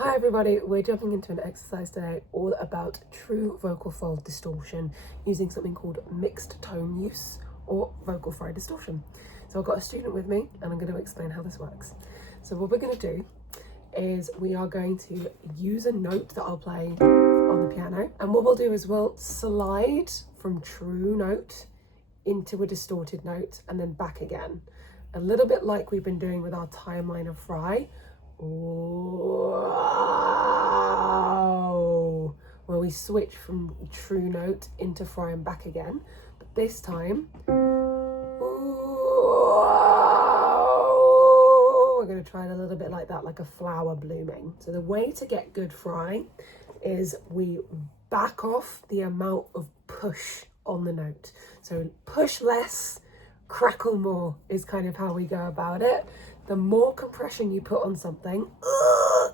Hi everybody, we're jumping into an exercise today all about true vocal fold distortion using something called mixed tone use or vocal fry distortion. So I've got a student with me and I'm going to explain how this works. So what we're going to do is we are going to use a note that I'll play on the piano, and what we'll do is we'll slide from true note into a distorted note and then back again, a little bit like we've been doing with our timeline of fry. Wow, where we switch from true note into fry and back again, but this time we're going to try it a little bit like that, like a flower blooming. So the way to get good fry is we back off the amount of push on the note. So push less, crackle more is kind of how we go about it. The more compression you put on something,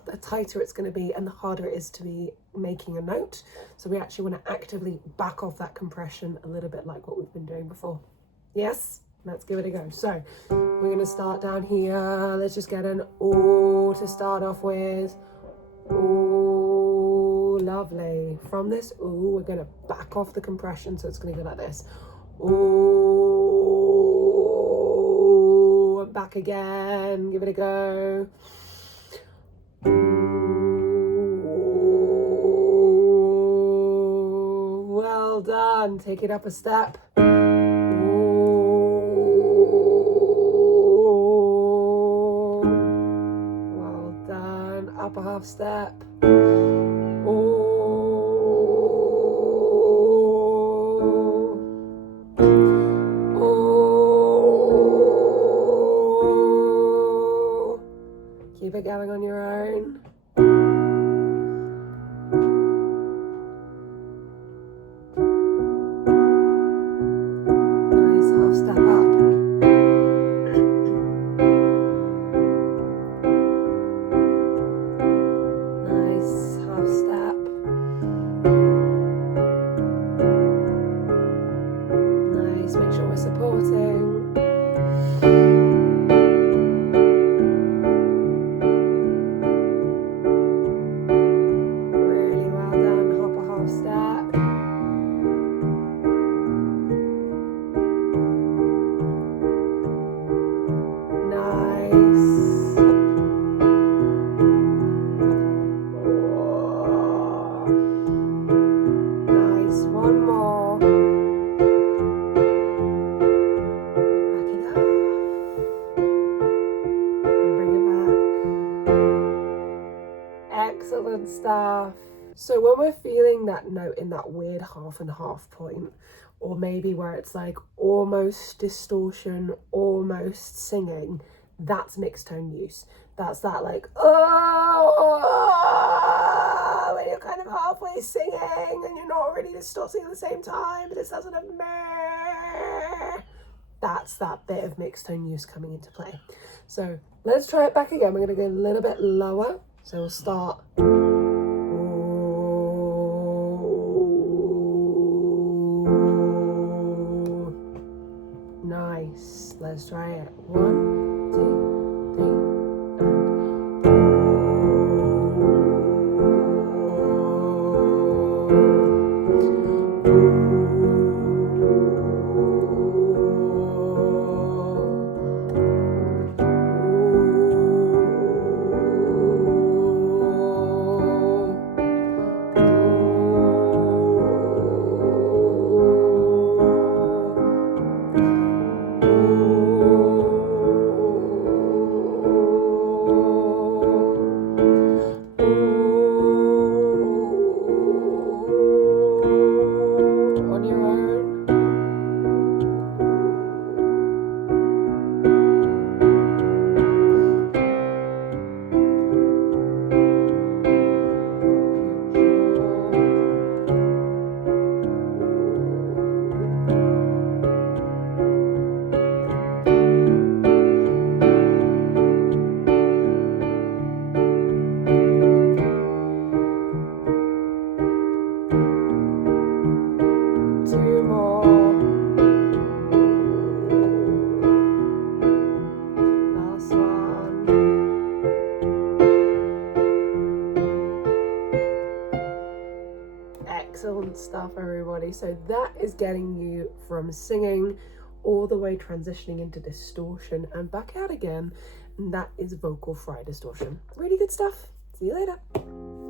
the tighter it's going to be and the harder it is to be making a note. So we actually want to actively back off that compression a little bit like what we've been doing before. Yes? Let's give it a go. So we're going to start down here. Let's just get an O to start off with. Oh, lovely. From this O, we're going to back off the compression, so it's going to go like this. Oh, back again. Give it a go. Oh, well done. Take it up a step. Up a half step. Keep it going on your own. Nice half step up. Make sure we're supporting. Really well done. Hop a half step. Nice. Oh. Nice. One more. Excellent stuff. So when we're feeling that note in that weird half and half point, or maybe where it's like almost distortion, almost singing, that's mixed tone use. That's that like, oh, when you're kind of halfway singing and you're not really distorting at the same time, but it doesn't have meh. That's that bit of mixed tone use coming into play. So let's try it back again. We're going to go a little bit lower. So we'll start. Oh, nice. Let's try it. 1, 2, 3, Excellent stuff, everybody. So that is getting you from singing all the way transitioning into distortion and back out again. And that is vocal fry distortion. Really good stuff. See you later.